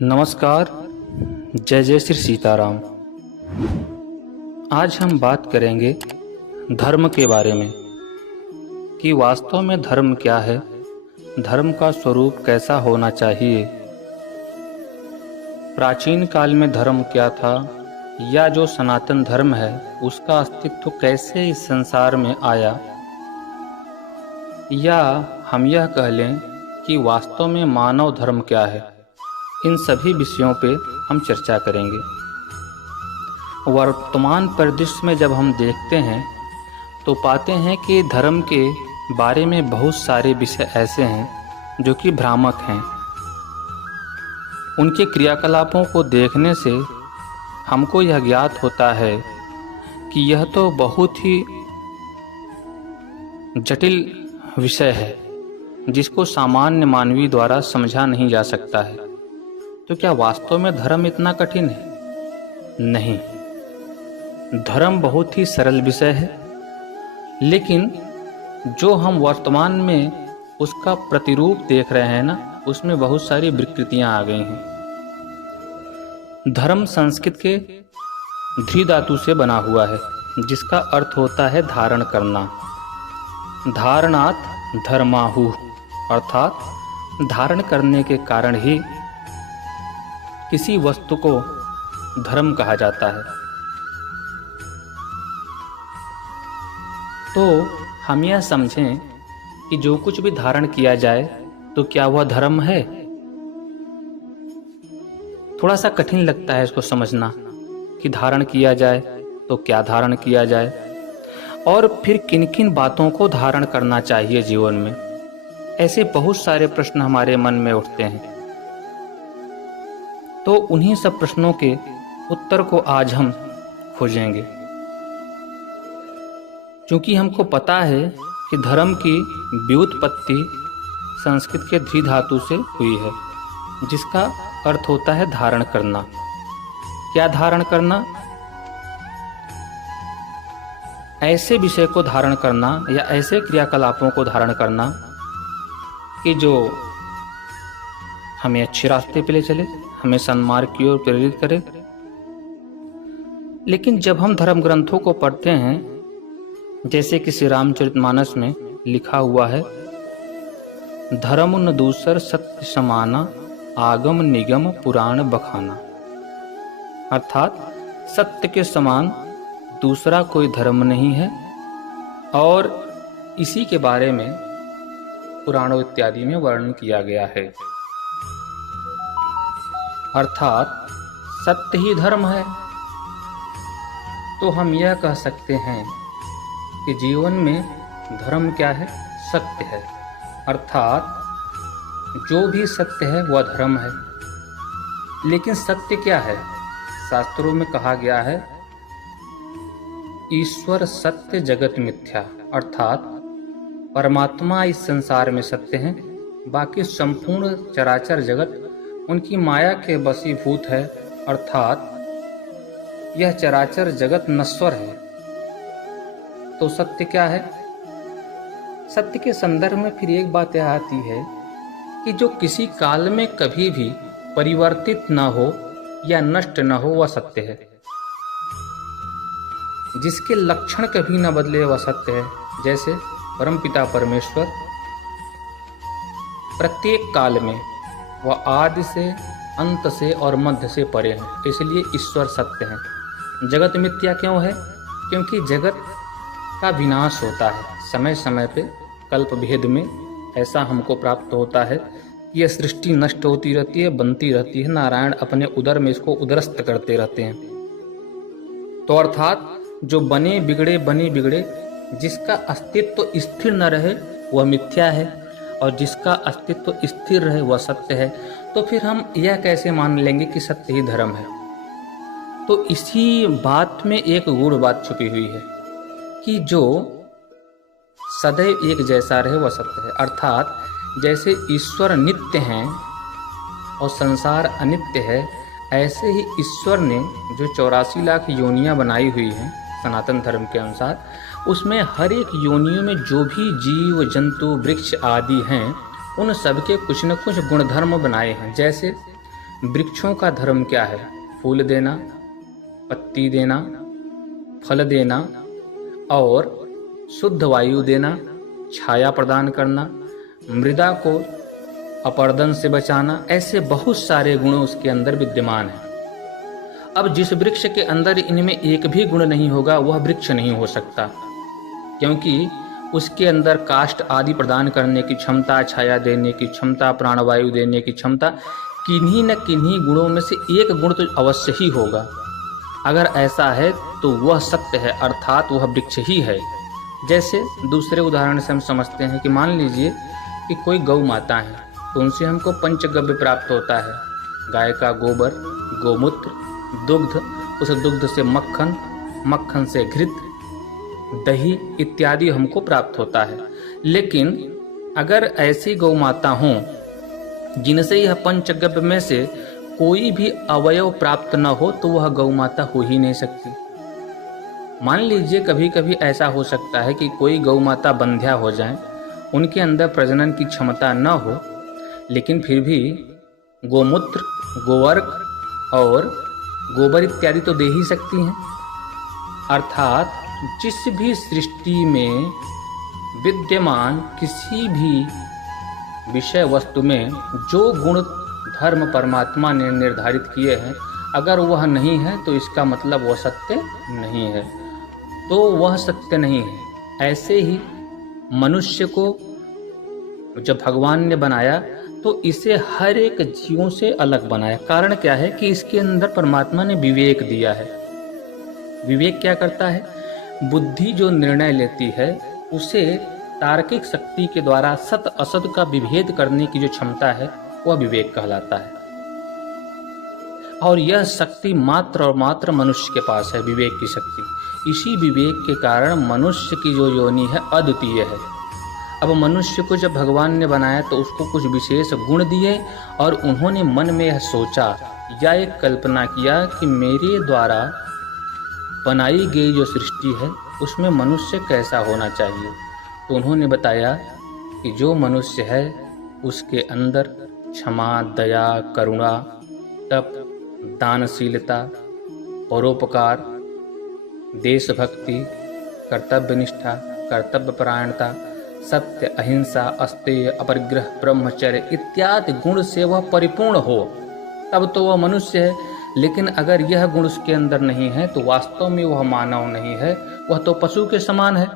नमस्कार। जय जय श्री सीताराम। आज हम बात करेंगे धर्म के बारे में कि वास्तव में धर्म क्या है, धर्म का स्वरूप कैसा होना चाहिए, प्राचीन काल में धर्म क्या था, या जो सनातन धर्म है उसका अस्तित्व कैसे इस संसार में आया, या हम यह कह लें कि वास्तव में मानव धर्म क्या है। इन सभी विषयों पे हम चर्चा करेंगे। वर्तमान परिदृश्य में जब हम देखते हैं तो पाते हैं कि धर्म के बारे में बहुत सारे विषय ऐसे हैं जो कि भ्रामक हैं। उनके क्रियाकलापों को देखने से हमको यह ज्ञात होता है कि यह तो बहुत ही जटिल विषय है जिसको सामान्य मानवी द्वारा समझा नहीं जा सकता है। तो क्या वास्तव में धर्म इतना कठिन है? नहीं, धर्म बहुत ही सरल विषय है, लेकिन जो हम वर्तमान में उसका प्रतिरूप देख रहे हैं ना, उसमें बहुत सारी विकृतियां आ गई हैं। धर्म संस्कृत के धी धातु से बना हुआ है, जिसका अर्थ होता है धारण करना। धारणात् धर्माहु, अर्थात धारण करने के कारण ही किसी वस्तु को धर्म कहा जाता है। तो हम यह समझें कि जो कुछ भी धारण किया जाए तो क्या वह धर्म है? थोड़ा सा कठिन लगता है इसको समझना कि धारण किया जाए तो क्या धारण किया जाए, और फिर किन किन बातों को धारण करना चाहिए जीवन में। ऐसे बहुत सारे प्रश्न हमारे मन में उठते हैं। तो उन्हीं सब प्रश्नों के उत्तर को आज हम खोजेंगे, क्योंकि हमको पता है कि धर्म की व्युत्पत्ति संस्कृत के धी धातु से हुई है, जिसका अर्थ होता है धारण करना। क्या धारण करना? ऐसे विषय को धारण करना या ऐसे क्रियाकलापों को धारण करना कि जो हमें अच्छे रास्ते पे ले चले, हमें सन्मार्ग की ओर प्रेरित करे। लेकिन जब हम धर्म ग्रंथों को पढ़ते हैं, जैसे कि श्री रामचरितमानस में लिखा हुआ है, धर्म न दूसर सत्य समाना, आगम निगम पुराण बखाना। अर्थात सत्य के समान दूसरा कोई धर्म नहीं है, और इसी के बारे में पुराणों इत्यादि में वर्णन किया गया है। अर्थात सत्य ही धर्म है। तो हम यह कह सकते हैं कि जीवन में धर्म क्या है? सत्य है। अर्थात जो भी सत्य है वह धर्म है। लेकिन सत्य क्या है? शास्त्रों में कहा गया है, ईश्वर सत्य जगत मिथ्या। अर्थात परमात्मा इस संसार में सत्य है, बाकी संपूर्ण चराचर जगत उनकी माया के वशीभूत है। अर्थात यह चराचर जगत नश्वर है। तो सत्य क्या है? सत्य के संदर्भ में फिर एक बात यह आती है कि जो किसी काल में कभी भी परिवर्तित न हो या नष्ट न हो, वह सत्य है। जिसके लक्षण कभी न बदले वह सत्य है। जैसे परमपिता परमेश्वर प्रत्येक काल में वह आदि से, अंत से और मध्य से परे हैं, इसलिए ईश्वर सत्य है। जगत मिथ्या क्यों है? क्योंकि जगत का विनाश होता है समय समय पे। कल्प भेद में ऐसा हमको प्राप्त होता है कि यह सृष्टि नष्ट होती रहती है, बनती रहती है। नारायण अपने उदर में इसको उदरस्त करते रहते हैं। तो अर्थात जो बने बिगड़े, जिसका अस्तित्व स्थिर न रहे वह मिथ्या है, और जिसका अस्तित्व स्थिर रहे वह सत्य है। तो फिर हम यह कैसे मान लेंगे कि सत्य ही धर्म है? तो इसी बात में एक गूढ़ बात छुपी हुई है कि जो सदैव एक जैसा रहे वह सत्य है। अर्थात जैसे ईश्वर नित्य हैं और संसार अनित्य है, ऐसे ही ईश्वर ने जो 84 लाख योनियां बनाई हुई हैं सनातन धर्म के अनुसार, उसमें हर एक योनियों में जो भी जीव जंतु वृक्ष आदि हैं, उन सब के कुछ न कुछ गुणधर्म बनाए हैं। जैसे वृक्षों का धर्म क्या है? फूल देना, पत्ती देना, फल देना और शुद्ध वायु देना, छाया प्रदान करना, मृदा को अपरदन से बचाना। ऐसे बहुत सारे गुण उसके अंदर विद्यमान हैं। अब जिस वृक्ष के अंदर इनमें एक भी गुण नहीं होगा वह वृक्ष नहीं हो सकता, क्योंकि उसके अंदर काष्ठ आदि प्रदान करने की क्षमता, छाया देने की क्षमता, प्राणवायु देने की क्षमता, किन्हीं न किन्हीं गुणों में से एक गुण तो अवश्य ही होगा। अगर ऐसा है तो वह सत्य है, अर्थात वह वृक्ष ही है। जैसे दूसरे उदाहरण से हम समझते हैं कि मान लीजिए कि कोई गौ माता है, तो उनसे हमको पंचगव्य प्राप्त होता है। गाय का गोबर, गोमूत्र, दुग्ध, उस दुग्ध से मक्खन, मक्खन से घृत, दही इत्यादि हमको प्राप्त होता है। लेकिन अगर ऐसी गौ माता हों जिनसे यह पंचगव्य में से कोई भी अवयव प्राप्त न हो, तो वह गौ माता हो ही नहीं सकती। मान लीजिए कभी कभी ऐसा हो सकता है कि कोई गौ माता बंध्या हो जाए, उनके अंदर प्रजनन की क्षमता न हो, लेकिन फिर भी गोमूत्र, गोवर्क और गोबर इत्यादि तो दे ही सकती हैं। अर्थात जिस भी सृष्टि में विद्यमान किसी भी विषय वस्तु में जो गुण धर्म परमात्मा ने निर्धारित किए हैं, अगर वह नहीं है तो इसका मतलब वह सत्य नहीं है, तो वह सत्य नहीं है। ऐसे ही मनुष्य को जब भगवान ने बनाया तो इसे हर एक जीवों से अलग बनाया। कारण क्या है कि इसके अंदर परमात्मा ने विवेक दिया है। विवेक क्या करता है? बुद्धि जो निर्णय लेती है उसे तार्किक शक्ति के द्वारा सत असत का विभेद करने की जो क्षमता है वह विवेक कहलाता है। और यह शक्ति मात्र और मात्र मनुष्य के पास है, विवेक की शक्ति। इसी विवेक के कारण मनुष्य की जो योनि है अद्वितीय है। अब मनुष्य को जब भगवान ने बनाया तो उसको कुछ विशेष गुण दिए और उन्होंने मन में यह सोचा या एक कल्पना किया कि मेरे द्वारा बनाई गई जो सृष्टि है उसमें मनुष्य कैसा होना चाहिए। तो उन्होंने बताया कि जो मनुष्य है उसके अंदर क्षमा, दया, करुणा, तप, दानशीलता, परोपकार, देशभक्ति, कर्तव्यनिष्ठा, कर्तव्यपरायणता, सत्य, अहिंसा, अस्तेय, अपरिग्रह, ब्रह्मचर्य इत्यादि गुण से वह परिपूर्ण हो, तब तो वह मनुष्य है। लेकिन अगर यह गुण उसके अंदर नहीं है तो वास्तव में वह मानव नहीं है, वह तो पशु के समान है।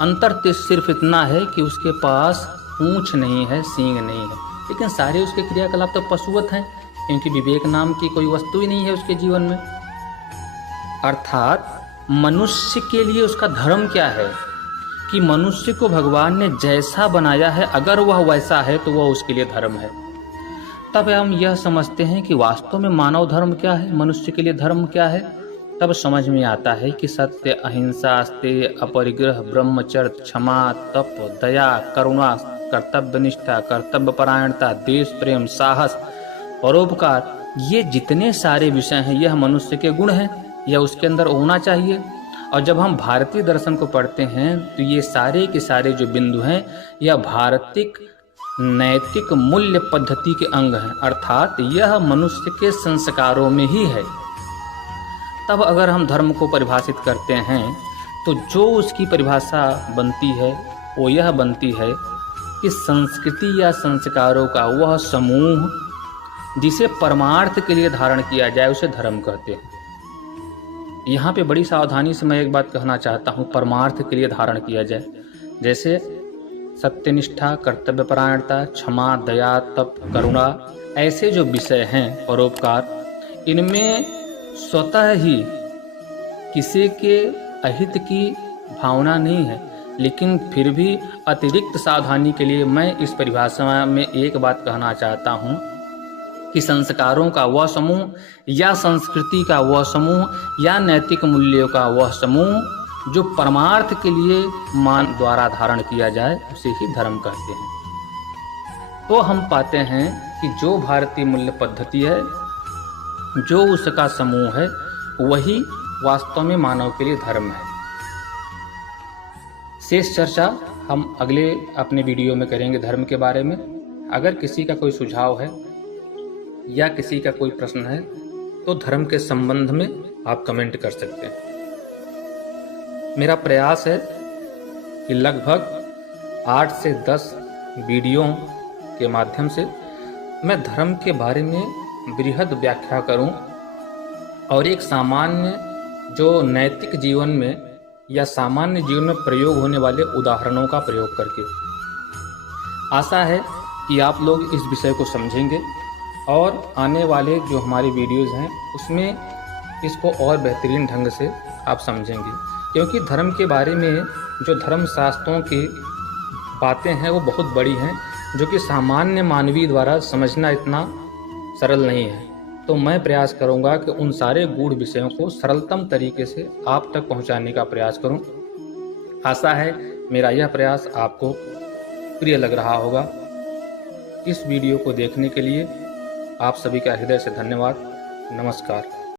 अंतर तो सिर्फ इतना है कि उसके पास पूंछ नहीं है, सींग नहीं है, लेकिन सारे उसके क्रियाकलाप तो पशुवत हैं, क्योंकि विवेक नाम की कोई वस्तु ही नहीं है उसके जीवन में। अर्थात मनुष्य के लिए उसका धर्म क्या है कि मनुष्य को भगवान ने जैसा बनाया है, अगर वह वैसा है तो वह उसके लिए धर्म है। तब हम यह समझते हैं कि वास्तव में मानव धर्म क्या है, मनुष्य के लिए धर्म क्या है। तब समझ में आता है कि सत्य, अहिंसा, अस्तेय, अपरिग्रह, ब्रह्मचर्य, क्षमा, तप, दया, करुणा, कर्तव्यनिष्ठा, कर्तव्यपरायणता, देश प्रेम, साहस, परोपकार, ये जितने सारे विषय हैं यह मनुष्य के गुण हैं, यह उसके अंदर होना चाहिए। और जब हम भारतीय दर्शन को पढ़ते हैं तो ये सारे के सारे जो बिंदु हैं यह भारतीय नैतिक मूल्य पद्धति के अंग हैं, अर्थात यह मनुष्य के संस्कारों में ही है। तब अगर हम धर्म को परिभाषित करते हैं तो जो उसकी परिभाषा बनती है वो यह बनती है कि संस्कृति या संस्कारों का वह समूह जिसे परमार्थ के लिए धारण किया जाए उसे धर्म कहते हैं। यहाँ पे बड़ी सावधानी से मैं एक बात कहना चाहता हूँ, परमार्थ के लिए धारण किया जाए, जैसे सत्यनिष्ठा, कर्तव्यपरायणता, क्षमा, दया, तप, करुणा, ऐसे जो विषय हैं, परोपकार, इनमें स्वतः ही किसी के अहित की भावना नहीं है, लेकिन फिर भी अतिरिक्त सावधानी के लिए मैं इस परिभाषा में एक बात कहना चाहता हूँ कि संस्कारों का वह समूह या संस्कृति का वह समूह या नैतिक मूल्यों का वह समूह जो परमार्थ के लिए मान द्वारा धारण किया जाए उसे ही धर्म कहते हैं। तो हम पाते हैं कि जो भारतीय मूल्य पद्धति है, जो उसका समूह है, वही वास्तव में मानव के लिए धर्म है। शेष चर्चा हम अगले अपने वीडियो में करेंगे धर्म के बारे में। अगर किसी का कोई सुझाव है या किसी का कोई प्रश्न है तो धर्म के संबंध में आप कमेंट कर सकते हैं। मेरा प्रयास है कि लगभग 8 से 10 वीडियो के माध्यम से मैं धर्म के बारे में बृहद व्याख्या करूं और एक सामान्य जो नैतिक जीवन में या सामान्य जीवन में प्रयोग होने वाले उदाहरणों का प्रयोग करके। आशा है कि आप लोग इस विषय को समझेंगे और आने वाले जो हमारी वीडियोज़ हैं उसमें इसको और बेहतरीन ढंग से आप समझेंगे, क्योंकि धर्म के बारे में जो धर्म शास्त्रों की बातें हैं वो बहुत बड़ी हैं, जो कि सामान्य मानवीय द्वारा समझना इतना सरल नहीं है। तो मैं प्रयास करूंगा कि उन सारे गूढ़ विषयों को सरलतम तरीके से आप तक पहुंचाने का प्रयास करूं। आशा है मेरा यह प्रयास आपको प्रिय लग रहा होगा। इस वीडियो को देखने के लिए आप सभी का हृदय से धन्यवाद। नमस्कार।